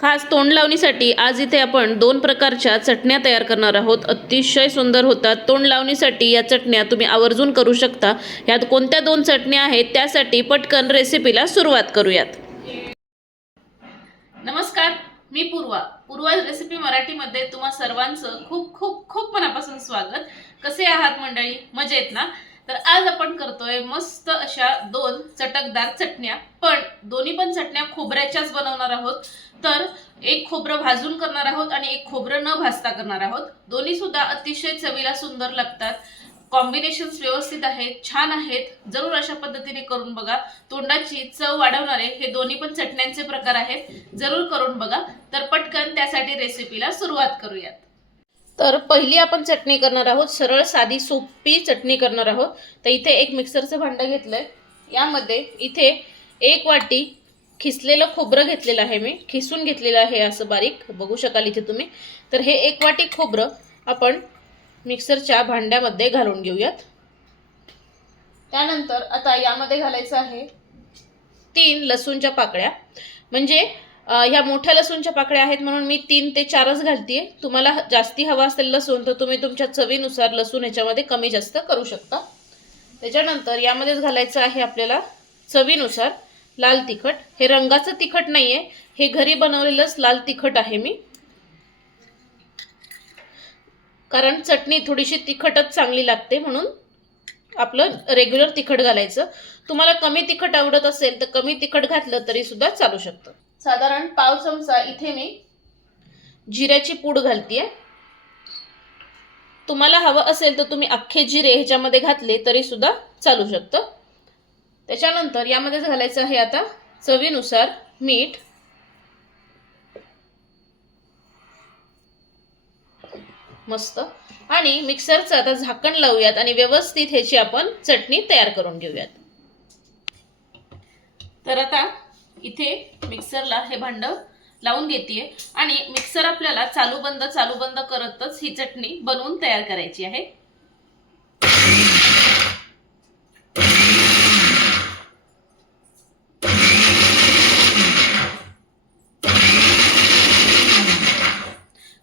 खास तोंड लावणीसाठी आज इथे आपण दोन प्रकारच्या चटण्या तयार करणार आहोत. अतिशय सुंदर होतात. तोंड लावणीसाठी या चटण्या तुम्ही आवर्जून करू शकता. यात कोणत्या दोन चटण्या आहेत त्यासाठी पटकन रेसिपीला सुरुवात करूयात. नमस्कार मी पूर्वा. पूर्वा रेसिपी मराठीमध्ये तुम्हा सर्वांचं खूप खूप खूप मनापासून स्वागत. कसे आहात मंडळी? मजेत ना? तर आज आपण करतोय मस्त अशा दोन चटकदार चटण्या. पण दोन्ही पण चटण्या खोबऱ्याच्याच बनवणार आहोत. तर एक खोबरं भाजून करणार आहोत आणि एक खोबरं न भाजता करणार आहोत. दोन्ही सुद्धा अतिशय चवीला सुंदर लागतात. कॉम्बिनेशन्स व्यवस्थित आहेत छान आहेत. जरूर अशा पद्धतीने करून बघा. तोंडाची चव वाढवणारे हे दोन्ही पण चटण्यांचे प्रकार आहेत. जरूर करून बघा. तर पटकन त्यासाठी रेसिपीला सुरुवात करूयात. तर पहिली आपण चटणी करणार आहोत. सरळ साधी सोपी चटणी करणार आहोत. तर इथे एक मिक्सरचं भांडं घेतलंय. यामध्ये इथे एक वाटी खिसलेलं खोबरं घेतलेलं आहे मी. खिसून घेतलेलं आहे असं बारीक. बघू शकाल इथे तुम्ही. तर हे एक वाटी खोबरं आपण मिक्सरच्या भांड्यामध्ये घालून घेऊयात. त्यानंतर आता यामध्ये घालायचं आहे तीन लसूणच्या पाकळ्या. म्हणजे ह्या मोठ्या लसूणच्या पाकळ्या आहेत म्हणून मी तीन ते चारच घालतीये. तुम्हाला जास्ती हवा असेल लसूण तर तुम्ही तुमच्या चवीनुसार लसूण ह्याच्यामध्ये कमी जास्त करू शकता. त्याच्यानंतर यामध्येच घालायचं आहे आपल्याला चवीनुसार लाल तिखट. हे रंगाचं तिखट नाही आहे हे घरी बनवलेलंच लाल तिखट आहे मी. कारण चटणी थोडीशी तिखटच चांगली लागते म्हणून आपलं रेग्युलर तिखट घालायचं. तुम्हाला कमी तिखट आवडत असेल तर कमी तिखट घातलं तरी सुद्धा चालू शकतं. साधारण पाव चमचा इथे मी जिऱ्याची पूड घालतीये. तुम्हाला हवं असेल तर तुम्ही अख्खे जिरे ह्याच्यामध्ये घातले तरी सुद्धा चालू शकतं. त्याच्यानंतर यामध्येच घालायचं आहे आता चवीनुसार मीठ. मस्त. आणि मिक्सरचं आता झाकण लावूयात आणि व्यवस्थित ह्याची आपण चटणी तयार करून घेऊयात. तर आता इथे मिक्सरला हे भांड लावून घेते आणि मिक्सर आपल्याला चालू बंद चालू बंद करतच ही चटणी बनवून तयार करायची आहे.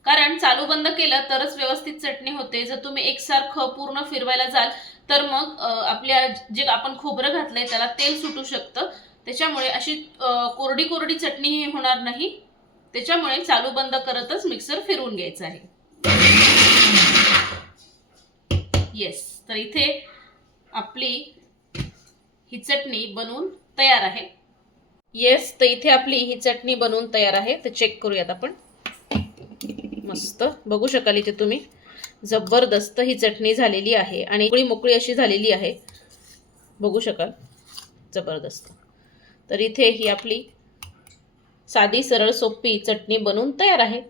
कारण चालू बंद केलं तरच व्यवस्थित चटणी होते. जर तुम्ही एकसारखं पूर्ण फिरवायला जाल तर मग आपल्या जे आपण खोबरं घातलंय त्याला तेल सुटू शकतं. त्याच्यामुळे अशी कोरडी कोरडी चटणी होणार नाही. त्याच्यामुळे चालू बंद करतच मिक्सर फिरवून घ्यायचा आहे. येस तर इथे आपली ही चटणी बनवून तयार आहे. येस तर इथे आपली ही चटणी बनवून तयार आहे. तर चेक करूयात आपण. मस्त. बघू शकाल इथे तुम्ही. जबरदस्त ही चटणी झालेली आहे आणि मोकळी मोकळी अशी झालेली आहे. बघू शकाल. जबरदस्त. तर इथे ही आपली साधी सरळ सोपी चटणी बनवून तयार आहे.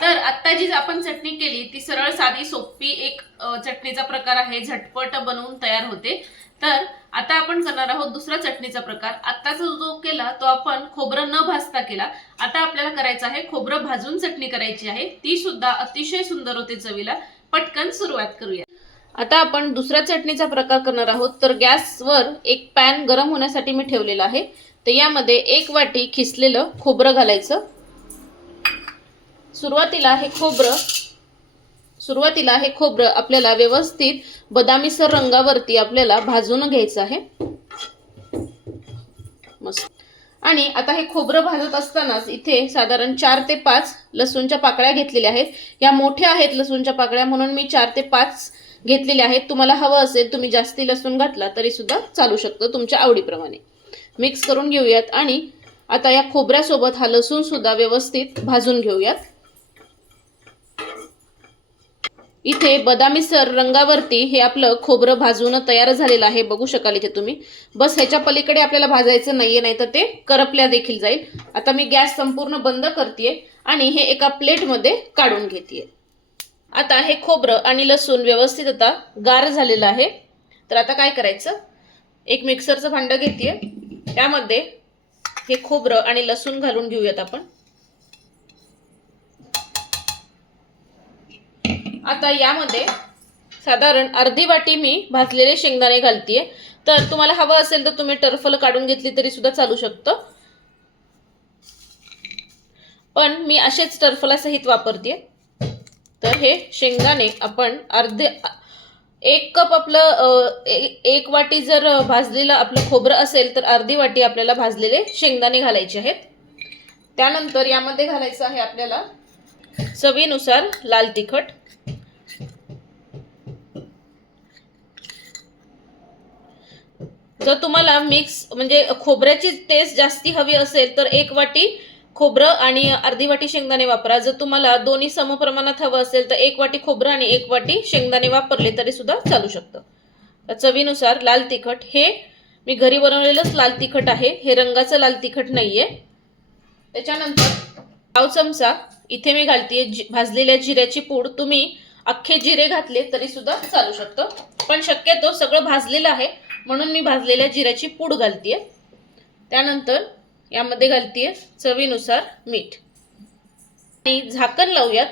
तर आत्ता जी आपण चटणी केली ती सरळ साधी सोपी एक चटणीचा प्रकार आहे. झटपट बनवून तयार होते. तर आता आपण करणार आहोत दुसरा चटणीचा प्रकार. आत्ताचा जो केला तो आपण खोबरं न भाजता केला. आता आपल्याला करायचं आहे खोबरं भाजून चटणी करायची आहे. ती सुद्धा अतिशय सुंदर होते चवीला. पटकन सुरुवात करूया. आता आपण दुसऱ्या चटणीचा प्रकार करणार आहोत. तर गॅसवर एक पॅन गरम होण्यासाठी मी ठेवलेला आहे. तर यामध्ये एक वाटी खिसलेलं खोबरं घालायचं. सुरुवातीला हे खोबरं सुरुवातीला हे खोबरं आपल्याला व्यवस्थित बदामीसर रंगावरती आपल्याला भाजून घ्यायचं आहे. मस्त. आणि आता हे खोबरं भाजत असतानाच इथे साधारण चार ते पाच लसूणच्या पाकळ्या घेतलेल्या आहेत. या मोठ्या आहेत लसूणच्या पाकळ्या म्हणून मी चार ते पाच घेतलेले आहेत. तुम्हाला हवं असेल तुम्ही जास्ती लसूण घातला तरी सुद्धा चालू शकतं तुमच्या आवडीप्रमाणे. मिक्स करून घेऊयात आणि आता या खोबऱ्यासोबत हा लसूण सुद्धा व्यवस्थित भाजून घेऊयात. इथे बदामीसर रंगावरती हे आपलं खोबरं भाजून तयार झालेलं आहे. बघू शकाल इथे तुम्ही. बस ह्याच्या पलीकडे आपल्याला भाजायचं नाहीये नाही तर ते करपल्या देखील जाईल. आता मी गॅस संपूर्ण बंद करते आणि हे एका प्लेटमध्ये काढून घेते आता हे खोबरं आणि लसूण व्यवस्थित आता गार झालेलं आहे. तर आता काय करायचं? एक मिक्सरचं भांडं घेते त्यामध्ये हे खोबरं आणि लसूण घालून घेऊयात आपण. आता यामध्ये साधारण अर्धी वाटी मी भाजलेले शेंगदाणे घालतीये. तर तुम्हाला हवं असेल तर तुम्ही टर्फल काढून घेतली तरी सुद्धा चालू शकतं. पण मी असेच टरफलासहित वापरते तर हे शेंगदाणे आपण अर्धे एक कप आपलं एक वाटी जर भाजलेलं आपलं खोबरं असेल तर अर्धी वाटी आपल्याला भाजलेले शेंगदाणे घालायचे आहेत. त्यानंतर यामध्ये घालायचं आहे आपल्याला चवीनुसार लाल तिखट. जर तुम्हाला मिक्स म्हणजे खोबऱ्याची टेस्ट जास्ती हवी असेल तर एक वाटी खोबरं आणि अर्धी वाटी शेंगदाणे वापरा. जर तुम्हाला दोन्ही समप्रमाणात हवं असेल तर एक वाटी खोबरं आणि एक वाटी शेंगदाणे वापरले तरी सुद्धा चालू शकतं. चवीनुसार लाल तिखट हे मी घरी बनवलेलंच लाल तिखट आहे. हे रंगाचं लाल तिखट नाहीये. त्याच्यानंतर पाव चमचा इथे मी घालते जि भाजलेल्या जिऱ्याची पूड तुम्ही अख्खे जिरे घातले तरी सुद्धा चालू शकतं. पण शक्यतो सगळं भाजलेलं आहे म्हणून मी भाजलेल्या जिऱ्याची पूड घालते त्यानंतर यामध्ये घालतीये चवीनुसार मीठ. आणि झाकण लावूयात.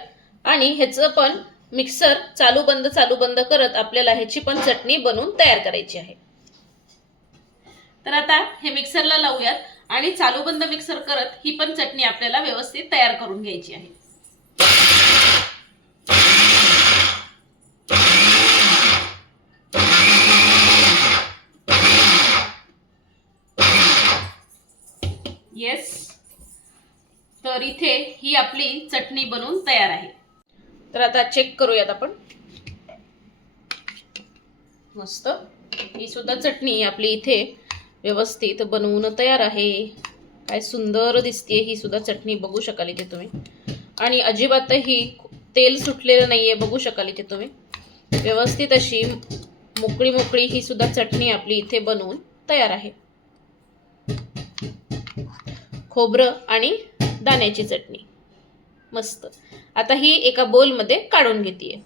आणि ह्याचं पण मिक्सर चालू बंद चालू बंद करत आपल्याला ह्याची पण चटणी बनवून तयार करायची आहे. तर आता हे मिक्सरला लावूयात आणि चालू बंद मिक्सर करत ही पण चटणी आपल्याला व्यवस्थित तयार करून घ्यायची आहे येस तर इथे ही आपली चटणी बनवून तयार आहे. तर आता चेक करूयात आपण. मस्त. ही सुद्धा चटणी आपली इथे व्यवस्थित बनवून तयार आहे. काय सुंदर दिसते ही सुद्धा चटणी बघू शकाल इथे तुम्ही. आणि अजिबातही तेल सुटलेलं नाहीये बघू शकाल इथे तुम्ही. व्यवस्थित अशी मोकळी मोकळी ही सुद्धा चटणी आपली इथे बनवून तयार आहे. खोबरं आणि दाण्याची चटणी. मस्त. आता ही एका बोलमध्ये काढून घेते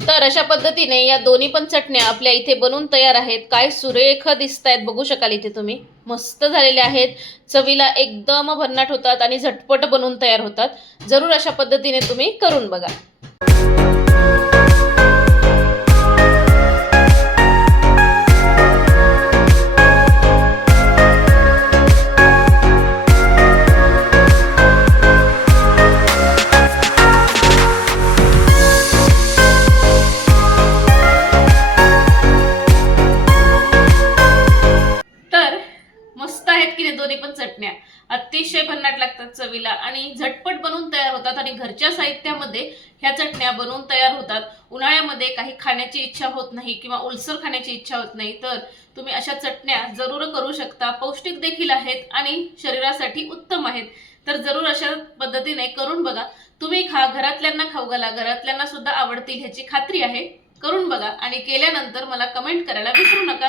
तर अशा पद्धतीने या दोन्ही पण चटण्या आपल्या इथे बनवून तयार आहेत. काय सुरेख दिसत आहेत बघू शकाल इथे तुम्ही. मस्त झालेल्या आहेत. चवीला एकदम भन्नाट होतात आणि झटपट बनवून तयार होतात. जरूर अशा पद्धतीने तुम्ही करून बघा. आहेत की नाही दोन्ही पण चटण्या. अतिशय भन्नाट लागतात चवीला आणि झटपट बनवून तयार होतात आणि घरच्या साहित्यामध्ये ह्या चटण्या बनवून तयार होतात. उन्हाळ्यामध्ये काही खाण्याची इच्छा होत नाही किंवा ओलसर खाण्याची इच्छा होत नाही तर तुम्ही अशा चटण्या जरूर करू शकता. पौष्टिक देखील आहेत आणि शरीरासाठी उत्तम आहेत. तर जरूर अशा पद्धतीने करून बघा. तुम्ही खा घरातल्यांना खाऊ घाला. घरातल्यांना सुद्धा आवडतील ह्याची खात्री आहे. करून बघा आणि केल्यानंतर मला कमेंट करायला विसरू नका.